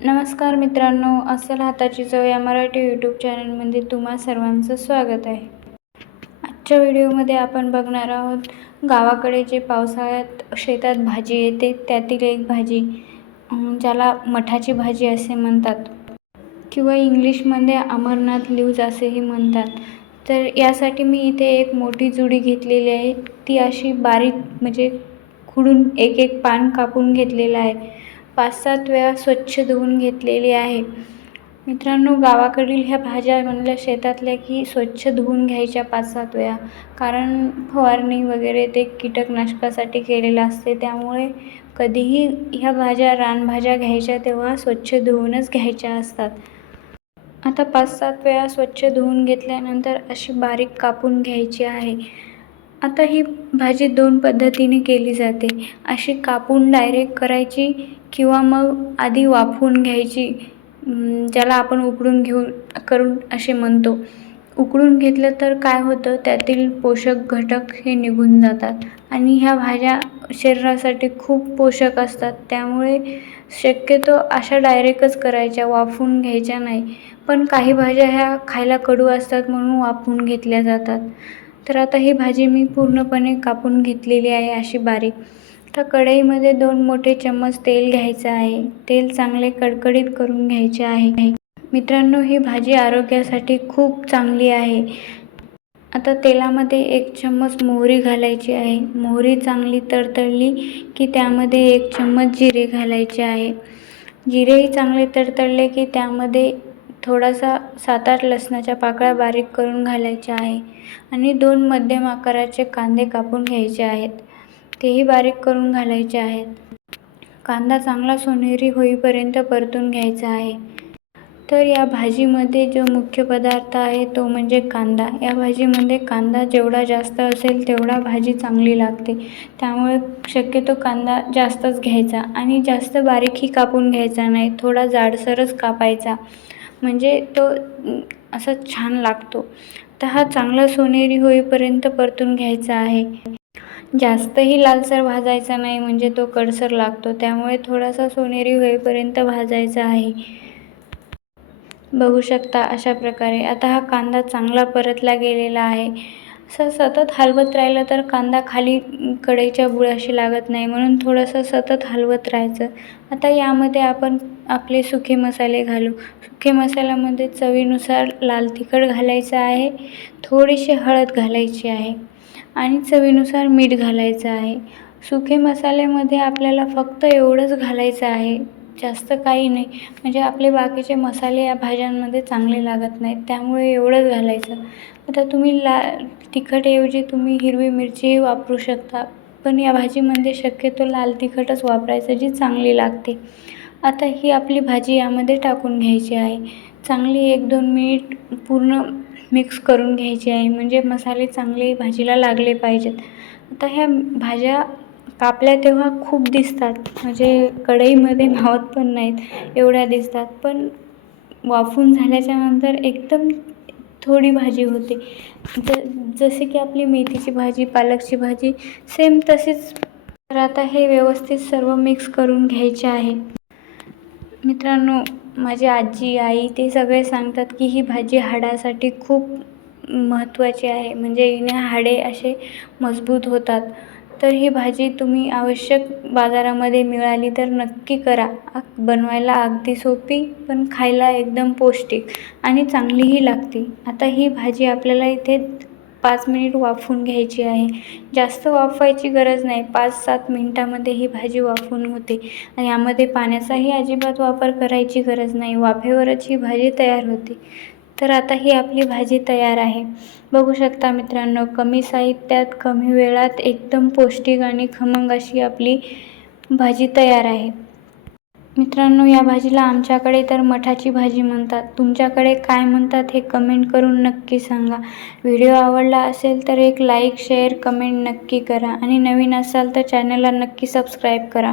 नमस्कार मित्रांनो, अस्सल हाताची चव या मराठी यूट्यूब चॅनलमध्ये तुम्हा सर्वांचं स्वागत आहे. आजच्या व्हिडिओमध्ये आपण बघणार आहोत गावाकडे जे पावसाळ्यात शेतात भाजी येते त्यातील एक भाजी, ज्याला मठाची भाजी असे म्हणतात किंवा इंग्लिशमध्ये अमरनाथ लीव्ज असेही म्हणतात. तर यासाठी मी इथे एक मोठी जुडी घेतलेली आहे. ती अशी बारीक म्हणजे खुडून एक एक पान कापून घेतलेलं आहे. 5-7 वेळा स्वच्छ धुवून घेतलेली आहे. मित्रांनो, गावाकडील ह्या भाज्या म्हणल्या शेतातल्या की स्वच्छ धुवून घ्यायच्या 5-7 वेळा, कारण फवारणी वगैरे ते कीटकनाशकासाठी केलेलं असते. त्यामुळे कधीही ह्या भाज्या रानभाज्या घ्यायच्या तेव्हा स्वच्छ धुवूनच घ्यायच्या असतात. आता 5-7 वेळा स्वच्छ धुवून घेतल्यानंतर अशी बारीक कापून घ्यायची आहे. आता ही भाजी 2 पद्धतीने केली जाते. अशी कापून डायरेक्ट करायची किंवा मग आधी वाफवून घ्यायची, ज्याला आपण उकडून करून असे म्हणतो. उकडून घेतलं तर काय होतं, त्यातील पोषक घटक हे निघून जातात आणि ह्या भाज्या शरीरासाठी खूप पोषक असतात. त्यामुळे शक्यतो अशा डायरेक्टच करायच्या, वाफवून घ्यायच्या नाही. पण काही भाज्या ह्या खायला कडू असतात म्हणून वाफवून घेतल्या जातात. तर आता ही भाजी मी पूर्णपणे कापून घेतलेली आहे अशी बारीक. तर कढईमध्ये 2 मोठे चम्मच तेल घ्यायचं आहे. तेल चांगले कडकडीत करून घ्यायचे आहे. मित्रांनो, ही भाजी आरोग्यासाठी खूप चांगली आहे. आता तेलामध्ये 1 चम्मच मोहरी घालायची आहे. मोहरी चांगली तडतडली की त्यामध्ये 1 चम्मच जिरे घालायचे आहे. जिरेही चांगले तडतडले की त्यामध्ये थोडासा 7-8 लसणाच्या पाकळ्या बारीक करून घालायच्या आहे आणि 2 मध्यम आकाराचे कांदे कापून घ्यायचे आहेत. तेही बारीक करून घालायचे आहेत. कांदा चांगला सोनेरी होईपर्यंत परतून घ्यायचा आहे. तर या भाजीमध्ये जो मुख्य पदार्थ आहे तो म्हणजे कांदा. या भाजीमध्ये कांदा जेवढा जास्त असेल तेवढा भाजी चांगली लागते. त्यामुळे शक्यतो कांदा जास्तच घ्यायचा आणि जास्त बारीकही कापून घ्यायचा नाही. थोडा जाडसरच कापायचा, म्हणजे तो असा छान लागतो. तर हा चांगला सोनेरी होईपर्यंत परतून घ्यायचा आहे. जास्तही लालसर भाजायचा नाही, म्हणजे तो कडसर लागतो. त्यामुळे थोडासा सोनेरी होईपर्यंत भाजायचा आहे. बघू शकता अशा प्रकारे. आता हा कांदा चांगला परतला गेलेला आहे. असं सतत हलवत राहिलं तर कांदा खाली कढईच्या बुडाशी लागत नाही, म्हणून थोडंसं सतत हलवत राहायचं. आता यामध्ये आपण आपले सुके मसाले घालू. सुके मसाल्यामध्ये चवीनुसार लाल तिखट घालायचं आहे, थोडीशी हळद घालायची आहे आणि चवीनुसार मीठ घालायचं आहे. सुके मसाल्यामध्ये आपल्याला फक्त एवढंच घालायचं आहे, जास्त काही नाही. म्हणजे आपले बाकीचे मसाले या भाज्यांमध्ये चांगले लागत नाहीत, त्यामुळे एवढंच घालायचं. आता तुम्ही तिखटऐवजी तुम्ही हिरवी मिरचीही वापरू शकता, पण या भाजीमध्ये शक्यतो लाल तिखटच वापरायचं, जी चांगली लागते. आता ही आपली भाजी यामध्ये टाकून घ्यायची आहे. चांगली 1-2 मिनिट पूर्ण मिक्स करून घ्यायची आहे, म्हणजे मसाले चांगले भाजीला लागले पाहिजेत. आता ह्या भाज्या कापल्या तेव्हा खूप दिसतात, म्हणजे कढईमध्ये मावत पण नाहीत एवढ्या दिसतात. पण वाफवून झाल्याच्या नंतर एकदम थोडी भाजी होते. जसे की आपली मेथीची भाजी, पालकची भाजी सेम तशीच. तर आता हे व्यवस्थित सर्व मिक्स करून घ्यायचे आहे. मित्रांनो, माझी आजी, आई ते सगळे सांगतात की ही भाजी हाडासाठी खूप महत्त्वाची आहे, म्हणजे हिने हाडे असे मजबूत होतात. तर ही भाजी तुम्ही आवश्यक बाजारामध्ये मिळाली तर नक्की करा. बनवायला अगदी सोपी, पण खायला एकदम पौष्टिक आणि चांगलीही लागते. आता ही भाजी आपल्याला इथे 5 मिनिट वाफवून घ्यायची आहे. जास्त वाफवायची गरज नाही. 5-7 मिनिटामध्ये ही भाजी वाफवून होते आणि यामध्ये पाण्याचाही अजिबात वापर करायची गरज नाही. वाफेवरच ही भाजी तयार होते. तर आता ही आपली भाजी तयार आहे. बघू शकता मित्रांनो, कमी साहित्यात कमी वेळात एकदम पौष्टिक आणि खमंग अशी आपली भाजी तयार आहे. मित्रांनो, या भाजीला आमच्याकडे तर मठाची भाजी म्हणतात. तुमच्याकडे काय म्हणतात हे कमेंट करून नक्की सांगा. व्हिडिओ आवडला असेल तर एक लाईक, शेअर, कमेंट नक्की करा आणि नवीन असाल तर चॅनलला नक्की सबस्क्राईब करा.